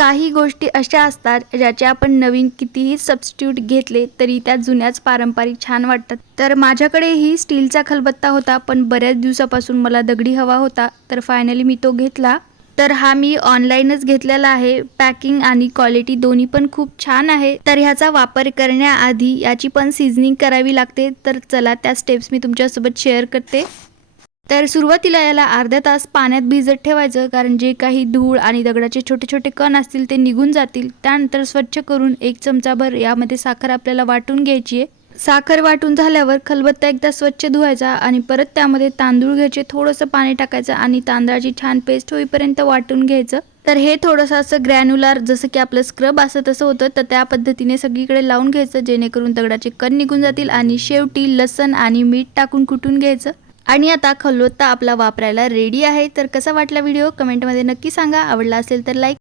काही गोष्टी अशा असतात ज्याचे आपण नवीन कितीही सबस्टिट्यूट घेतले तरी त्या जुन्याच पारंपरिक छान वाटतात। तर माझ्याकडे ही स्टीलचा खलबत्ता होता, पण बऱ्याच दिवसापासून मला दगडी हवा होता, तर फायनली मी तो घेतला। तर हा मी ऑनलाईनच घेतलेला आहे। पॅकिंग आणि क्वालिटी दोन्ही पण खूप छान आहे। तर ह्याचा वापर करण्याआधी याची पण सीझनिंग करावी लागते। तर चला त्या स्टेप्स मी तुमच्यासोबत शेअर करते। तर सुरुवातीला याला अर्धा तास पाण्यात भिजत ठेवायचं, कारण जे काही धूळ आणि दगडाचे छोटे छोटे कण असतील ते निघून जातील। त्यानंतर स्वच्छ करून 1 चमचाभर यामध्ये साखर आपल्याला वाटून घ्यायची आहे। साखर वाटून झाल्यावर खलबत्ता एकदा स्वच्छ धुवायचा आणि परत त्यामध्ये तांदूळ घ्यायचे, थोडंसं पाणी टाकायचं आणि तांदळाची छान पेस्ट होईपर्यंत वाटून घ्यायचं। तर हे थोडंसं असं ग्रॅन्युलर जसं की आपलं स्क्रब असं तसं होतं, तर त्या पद्धतीने सगळीकडे लावून घ्यायचं, जेणेकरून दगडाचे कण निघून जातील। आणि शेवटी लसण आणि मीठ टाकून कुटून घ्यायचं। आणि आता खलबत्ता आपला वापरायला रेडी आहे। तर कसा वाटला व्हिडिओ कमेंटमध्ये नक्की सांगा। आवडला असेल तर लाईक